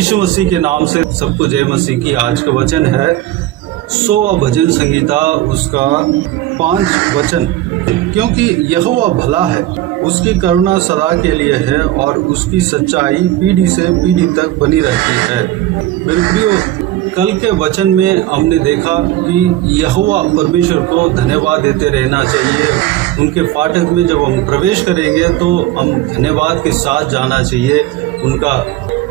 यीशु मसीह के नाम से सबको जय मसीह की। आज का वचन है 100वां भजन संगीता उसका 5 वचन। क्योंकि यहोवा भला है, उसकी करुणा सदा के लिए है और उसकी सच्चाई पीढ़ी से पीढ़ी तक बनी रहती है। मेरे प्रियो, कल के वचन में हमने देखा कि यहोवा परमेश्वर को धन्यवाद देते रहना चाहिए। उनके फाटक में जब हम प्रवेश करेंगे तो हम धन्यवाद के साथ जाना चाहिए। उनका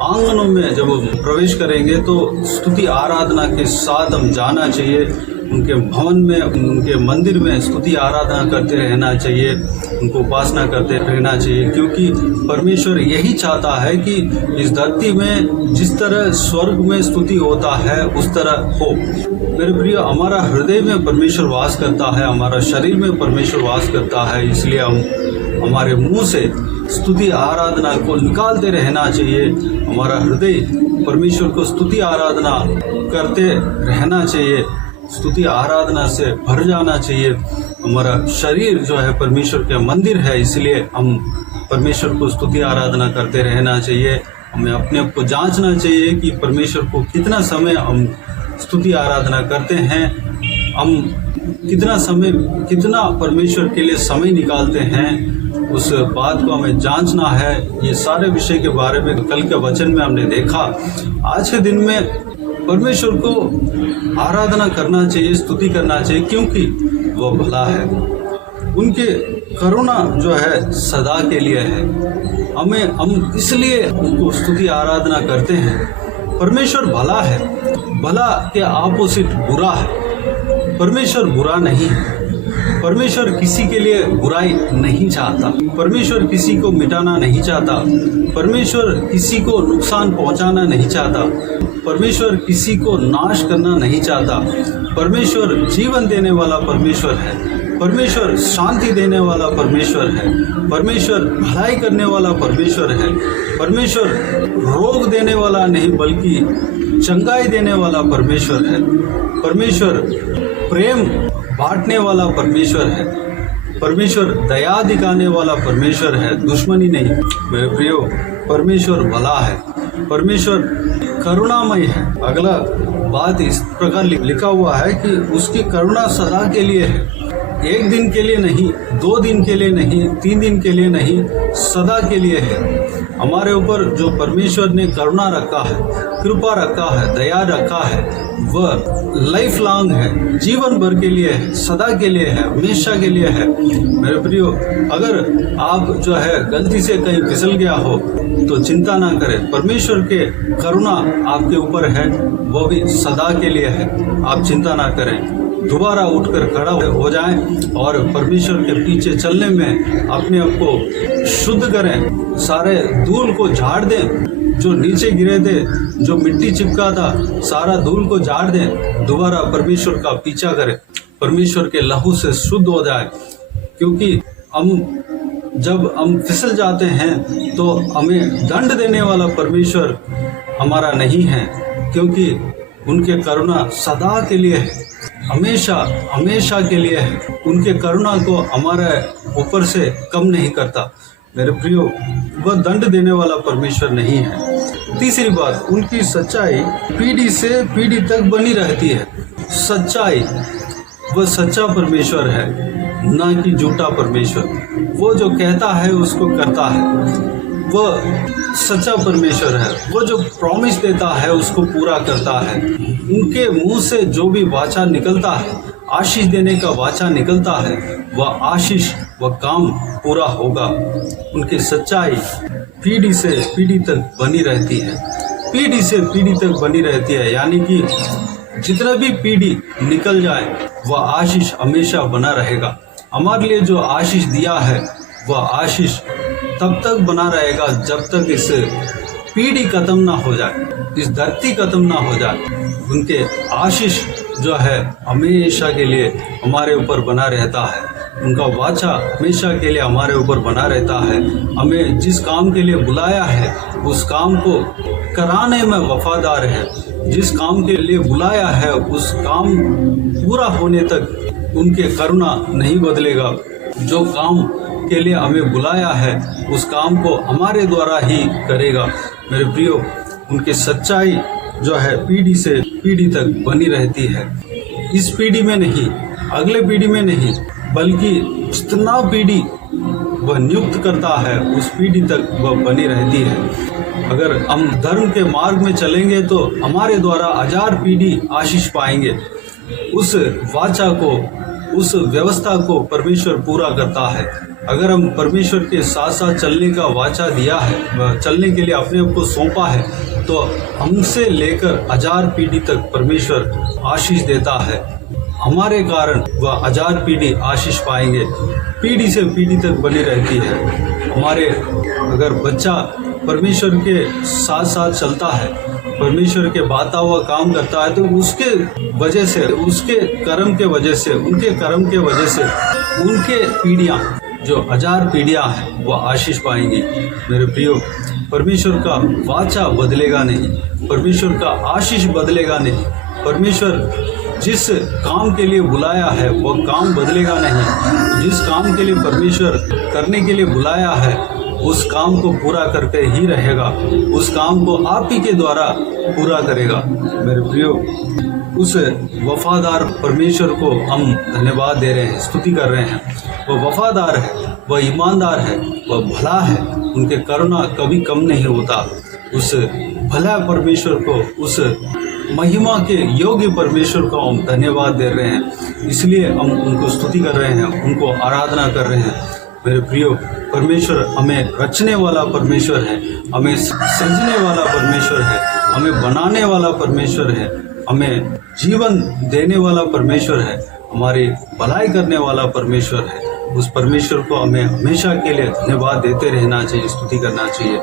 आंगनों में जब हम प्रवेश करेंगे तो स्तुति आराधना के साथ हम जाना चाहिए। उनके भवन में, उनके मंदिर में स्तुति आराधना करते रहना चाहिए, उनको उपासना करते रहना चाहिए। क्योंकि परमेश्वर यही चाहता है कि इस धरती में जिस तरह स्वर्ग में स्तुति होता है उस तरह हो। मेरे प्रिय, हमारा हृदय में परमेश्वर वास करता है, हमारा शरीर में परमेश्वर वास करता है। इसलिए हम हमारे मुंह से स्तुति आराधना को निकालते रहना चाहिए। हमारा हृदय परमेश्वर को स्तुति आराधना करते रहना चाहिए, स्तुति आराधना से भर जाना चाहिए। हमारा शरीर जो है परमेश्वर के मंदिर है, इसलिए हम परमेश्वर को स्तुति आराधना करते रहना चाहिए। हमें अपने आप को जांचना चाहिए कि परमेश्वर को कितना समय हम स्तुति आराधना करते हैं, हम कितना परमेश्वर के लिए समय निकालते हैं, उस बात को हमें जांचना है। ये सारे विषय के बारे में कल के वचन में हमने देखा। आज के दिन में परमेश्वर को आराधना करना चाहिए, स्तुति करना चाहिए, क्योंकि वह भला है। उनके करुणा जो है सदा के लिए है। हम इसलिए उनको स्तुति आराधना करते हैं। परमेश्वर भला है, भला के ऑपोजिट बुरा है। परमेश्वर बुरा नहीं है। परमेश्वर किसी के लिए बुराई नहीं चाहता। परमेश्वर किसी को मिटाना नहीं चाहता। परमेश्वर किसी को नुकसान पहुंचाना नहीं चाहता। परमेश्वर किसी को नाश करना नहीं चाहता। परमेश्वर जीवन देने वाला परमेश्वर है। परमेश्वर शांति देने वाला परमेश्वर है। परमेश्वर भलाई करने वाला परमेश्वर है। परमेश्वर रोग देने वाला नहीं बल्कि चंगाई देने वाला परमेश्वर है। परमेश्वर प्रेम बांटने वाला परमेश्वर है। परमेश्वर दया दिखाने वाला परमेश्वर है, दुश्मनी नहीं। मेरे प्रियो, परमेश्वर भला है, परमेश्वर करुणामय है। अगला बात इस प्रकार लिखा हुआ है कि उसकी करुणा सदा के लिए है। 1 दिन के लिए नहीं, 2 दिन के लिए नहीं, 3 दिन के लिए नहीं, सदा के लिए है। हमारे ऊपर जो परमेश्वर ने करुणा रखा है, कृपा रखा है, दया रखा है, वह लाइफ लॉन्ग है, जीवन भर के लिए है, सदा के लिए है, हमेशा के लिए है। मेरे प्रियो, अगर आप जो है गलती से कहीं फिसल गया हो तो चिंता ना करें। परमेश्वर के करुणा आपके ऊपर है, वो भी सदा के लिए है। आप चिंता ना करें। दोबारा उठकर खड़ा हो जाएं और परमेश्वर के पीछे चलने में अपने आप को शुद्ध करें। सारे धूल को झाड़ दें, जो नीचे गिरे थे, जो मिट्टी चिपका था, सारा धूल को झाड़ दें। दोबारा परमेश्वर का पीछा करें, परमेश्वर के लहू से शुद्ध हो जाए। क्योंकि जब हम फिसल जाते हैं तो हमें दंड देने वाला परमेश्वर हमारा नहीं है, क्योंकि उनके करुणा सदा के लिए है, हमेशा के लिए है। उनके करुणा को हमारे ऊपर से कम नहीं करता। मेरे प्रियो, वह दंड देने वाला परमेश्वर नहीं है। तीसरी बात, उनकी सच्चाई पीढ़ी से पीढ़ी तक बनी रहती है। सच्चाई, वह सच्चा परमेश्वर है, ना कि झूठा परमेश्वर। वो जो कहता है उसको करता है। वह सच्चा परमेश्वर है। वो जो प्रॉमिस देता है उसको पूरा करता है। उनके मुंह से जो भी वाचा निकलता है, आशीष देने का वाचा निकलता है, वह आशीष, वह काम पूरा होगा। उनकी सच्चाई पीढ़ी से पीढ़ी तक बनी रहती है। पीढ़ी से पीढ़ी तक बनी रहती है, यानी कि जितना भी पीढ़ी निकल जाए वह आशीष हमेशा बना रहेगा। हमारे लिए जो आशीष दिया है वह आशीष तब तक बना रहेगा जब तक इस पीढ़ी खत्म ना हो जाए, इस धरती खत्म ना हो जाए। उनके आशीष जो है हमेशा के लिए हमारे ऊपर बना रहता है। उनका वाचा हमेशा के लिए हमारे ऊपर बना रहता है। हमें जिस काम के लिए बुलाया है उस काम को कराने में वफादार है। जिस काम के लिए बुलाया है उस काम पूरा होने तक उनके करुणा नहीं बदलेगा। जो काम के लिए हमें बुलाया है उस काम को हमारे द्वारा ही करेगा। मेरे प्रियो, उनकी सच्चाई जो है पीढ़ी से पीढ़ी तक बनी रहती है। इस पीढ़ी में नहीं, अगले पीढ़ी में नहीं, बल्कि जितना पीढ़ी वह नियुक्त करता है उस पीढ़ी तक वह बनी रहती है। अगर हम धर्म के मार्ग में चलेंगे तो हमारे द्वारा 1000 पीढ़ी आशीष पाएंगे। उस वाचा को, उस व्यवस्था को परमेश्वर पूरा करता है। अगर हम परमेश्वर के साथ साथ चलने का वाचा दिया है, चलने के लिए अपने आप को सौंपा है, तो हमसे लेकर 1000 पीढ़ी तक परमेश्वर आशीष देता है। हमारे कारण वह 1000 पीढ़ी आशीष पाएंगे। पीढ़ी से पीढ़ी तक बनी रहती है। हमारे अगर बच्चा परमेश्वर के साथ साथ चलता है, परमेश्वर के बाता हुआ काम करता है, तो उसके वजह से, उसके कर्म के वजह से, उनके कर्म के वजह से उनके पीढ़ियाँ, जो 1000 पीढ़ियाँ हैं, वो आशीष पाएंगी। मेरे प्रियो, परमेश्वर का वाचा बदलेगा नहीं, परमेश्वर का आशीष बदलेगा नहीं। परमेश्वर जिस काम के लिए बुलाया है वो काम बदलेगा नहीं। जिस काम के लिए परमेश्वर करने के लिए बुलाया है उस काम को पूरा करके ही रहेगा। उस काम को आप ही के द्वारा पूरा करेगा। मेरे प्रियो, उस वफादार परमेश्वर को हम धन्यवाद दे रहे हैं, स्तुति कर रहे हैं। वह वफादार है, वह ईमानदार है, वह भला है। उनके करुणा कभी कम नहीं होता। उस भला परमेश्वर को, उस महिमा के योग्य परमेश्वर को हम धन्यवाद दे रहे हैं। इसलिए हम उनको स्तुति कर रहे हैं, उनको आराधना कर रहे हैं। मेरे प्रियो, परमेश्वर हमें रचने वाला परमेश्वर है, हमें सृजने वाला परमेश्वर है, हमें बनाने वाला परमेश्वर है, हमें जीवन देने वाला परमेश्वर है, हमारी भलाई करने वाला परमेश्वर है। उस परमेश्वर को हमें हमेशा के लिए धन्यवाद देते रहना चाहिए, स्तुति करना चाहिए।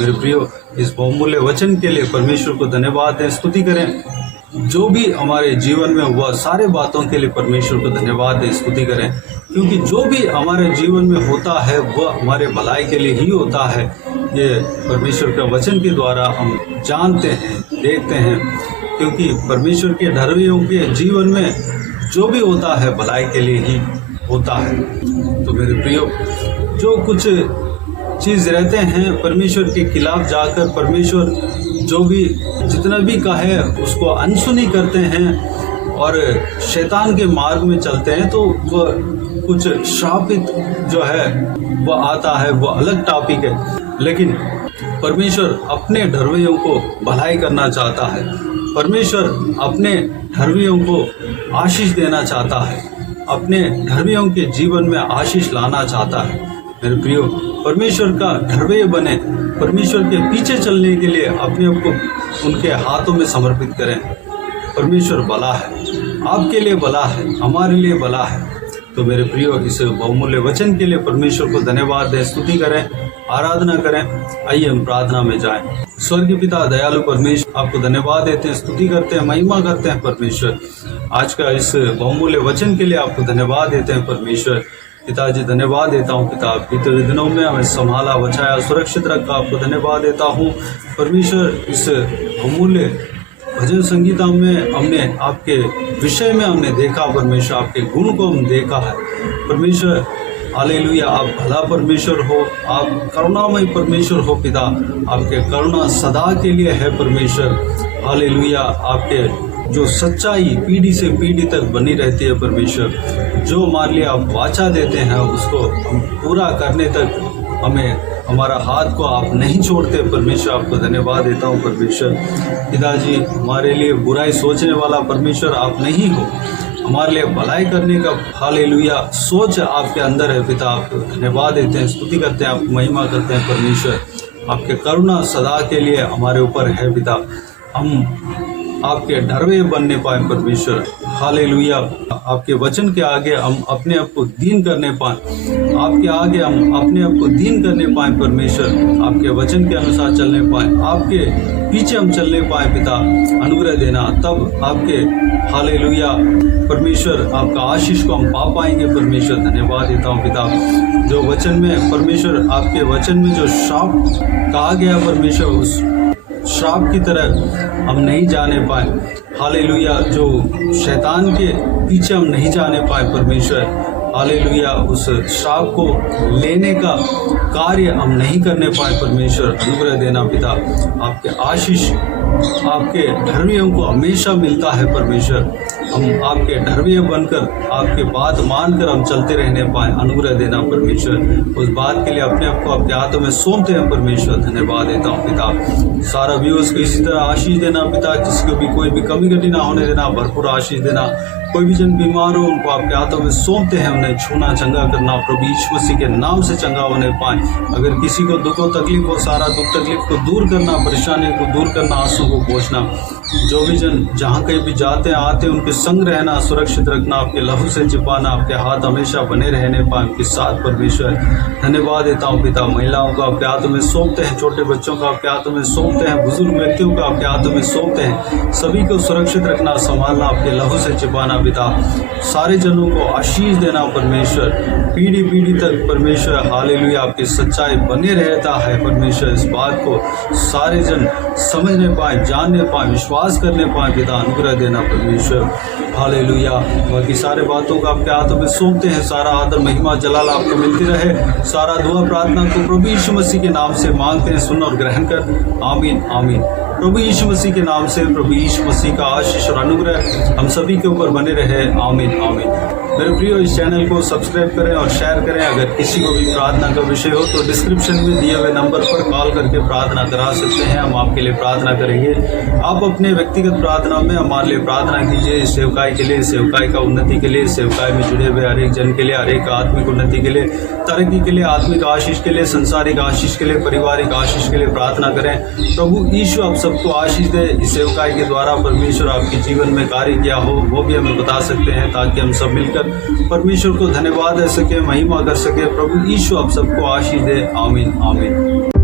मेरे प्रियो, इस बहुमूल्य वचन के लिए परमेश्वर को धन्यवाद दें, स्तुति करें। जो भी हमारे जीवन में हुआ सारे बातों के लिए परमेश्वर को धन्यवाद दें, स्तुति करें, क्योंकि जो भी हमारे जीवन में होता है वह हमारे भलाई के लिए ही होता है। ये परमेश्वर का वचन के द्वारा हम जानते हैं, देखते हैं, क्योंकि परमेश्वर के धर्मियों के जीवन में जो भी होता है भलाई के लिए ही होता है। तो मेरे प्रियो, जो कुछ चीज़ रहते हैं परमेश्वर के खिलाफ जाकर, परमेश्वर जो भी जितना भी कहे उसको अनसुनी करते हैं और शैतान के मार्ग में चलते हैं, तो वह कुछ श्रापित जो है वह आता है, वह अलग टॉपिक है। लेकिन परमेश्वर अपने धर्मियों को भलाई करना चाहता है। परमेश्वर अपने धर्मियों को आशीष देना चाहता है, अपने धर्मियों के जीवन में आशीष लाना चाहता है। मेरे प्रियो, परमेश्वर का धर्मेय बने, परमेश्वर के पीछे चलने के लिए अपने आप को उनके हाथों में समर्पित करें। परमेश्वर भला है, आपके लिए भला है, हमारे लिए भला है। तो मेरे प्रियो, इस बहुमूल्य वचन के लिए परमेश्वर को धन्यवाद दें, स्तुति करें, आराधना करें। आइए हम प्रार्थना में जाएं। स्वर्गीय पिता दयालु परमेश्वर, आपको धन्यवाद देते हैं, स्तुति करते हैं, महिमा करते हैं परमेश्वर। आज का इस बहुमूल्य वचन के लिए आपको धन्यवाद देते हैं परमेश्वर। पिताजी, धन्यवाद देता हूँ पिता, बीते दिनों में हमें संभाला, बचाया, सुरक्षित रखा, आपको धन्यवाद देता हूँ परमेश्वर। इस बहुमूल्य भजन संगीता में हमने आपके विषय में हमने देखा परमेश्वर, आपके गुण को हम देखा है परमेश्वर। हालेलुया, आप भला परमेश्वर हो, आप करुणामय परमेश्वर हो पिता। आपके करुणा सदा के लिए है परमेश्वर। हालेलुया, आपके जो सच्चाई पीढ़ी से पीढ़ी तक बनी रहती है परमेश्वर। जो हमारे लिए आप वाचा देते हैं उसको हम पूरा करने तक हमें, हमारा हाथ को आप नहीं छोड़ते परमेश्वर। आपको धन्यवाद देता हूँ परमेश्वर। पिताजी, हमारे लिए बुराई सोचने वाला परमेश्वर आप नहीं हो, हमारे लिए भलाई करने का हालेलुया सोच आपके अंदर है पिता। आपको धन्यवाद देते हैं, स्तुति करते हैं, आपको महिमा करते हैं परमेश्वर। आपके करुणा सदा के लिए हमारे ऊपर है पिता। हम आपके डरवे बनने पाए परमेश्वर। हालेलुया, आपके वचन के आगे हम अपने आप को दीन करने पाए, आपके आगे हम अपने आप को दीन करने पाए परमेश्वर। आपके वचन के अनुसार चलने पाए, आपके पीछे हम चलने पाए पिता। अनुग्रह देना, तब आपके हालेलुया परमेश्वर आपका आशीष को हम पा पाएंगे परमेश्वर। धन्यवाद देता हूँ पिता। जो वचन में परमेश्वर, आपके वचन में जो श्राप कहा गया परमेश्वर, उस श्राप की तरह हम नहीं जाने पाए। हालेलुया, जो शैतान के पीछे हम नहीं जाने पाए परमेश्वर। हालेलुया उस श्राप को लेने का कार्य हम नहीं करने पाए। परमेश्वर अनुग्रह देना पिता। आपके आशीष आपके धर्मियों को हमेशा मिलता है। परमेश्वर हम आपके धर्मीय बनकर आपके बात मानकर हम चलते रहने पाए। अनुग्रह देना परमेश्वर। उस बात के लिए अपने आप को आपके हाथों में सौंपते हैं परमेश्वर। धन्यवाद देता हूँ पिता। सारा व्यूअर्स को इसी तरह आशीष देना पिता, जिसको भी कोई भी कमी घटी ना होने देना, भरपूर आशीष देना। कोई भी जन बीमार हो उनको आपके हाथों में सौंपते हैं, उन्हें छूना चंगा करना प्रभु यीशु मसीह के नाम से चंगा होने पाए। अगर किसी को दुख और तकलीफ हो, सारा दुख तकलीफ को दूर करना, परेशानी को दूर करना, आंसू को पोंछना। जो भी जन जहाँ कहीं भी जाते हैं आते हैं उनके संग रहना, सुरक्षित रखना, आपके लहू से छिपाना, आपके हाथ हमेशा बने रहने पाए उनके साथ। परमेश्वर धन्यवाद देता हूँ पिता। महिलाओं को आपके हाथों में सौंपते हैं, छोटे बच्चों को आपके हाथों में सौंपते हैं, बुजुर्ग व्यक्तियों को आपके हाथों में सौंपते हैं। सभी को सुरक्षित रखना, संभालना, आपके लहू से छिपाना पिता। सारे जनों को आशीष देना परमेश्वर, पीढ़ी पीढ़ी तक परमेश्वर हालेलुया आपकी सच्चाई बने रहता है। परमेश्वर इस बात को सारे जन समझने पाए, जानने पाए, विश्वास करने पाए पिता। अनुग्रह देना परमेश्वर हालेलुया। बाकी सारे बातों को आपके हाथों में सौंपते हैं। सारा आदर महिमा जलाल आपको मिलती रहे। सारा दुआ प्रार्थना को प्रभु यीशु मसीह के नाम से मांगते हैं, सुन और ग्रहण कर। आमीन आमीन। प्रभु यीशु मसीह के नाम से प्रभु यीशु मसीह का आशीष और अनुग्रह हम सभी के ऊपर बने रहे। आमीन आमीन। मेरे प्रियो, इस चैनल को सब्सक्राइब करें और शेयर करें। अगर किसी को भी प्रार्थना का विषय हो तो डिस्क्रिप्शन में दिए हुए नंबर पर कॉल करके प्रार्थना करा सकते हैं। हम आपके लिए प्रार्थना करेंगे। आप अपने व्यक्तिगत प्रार्थना में हमारे लिए प्रार्थना कीजिए। सेवकाई के लिए, सेवकाई का उन्नति के लिए, सेवकाई में जुड़े हुए हर एक जन के लिए, हर एक आत्मिक उन्नति के लिए, तरक्की के लिए, आत्मिक आशीष के लिए, संसारिक आशीष के लिए, पारिवारिक आशीष के लिए प्रार्थना करें। प्रभु यीशु आप सबको आशीष दे। इस सेवकाई के द्वारा परमेश्वर आपके जीवन में कार्य किया हो वो भी हमें बता सकते हैं, ताकि हम सब मिलकर परमेश्वर को धन्यवाद दे सके, महिमा कर सके। प्रभु यीशु आप सबको आशीष दे। आमीन आमीन।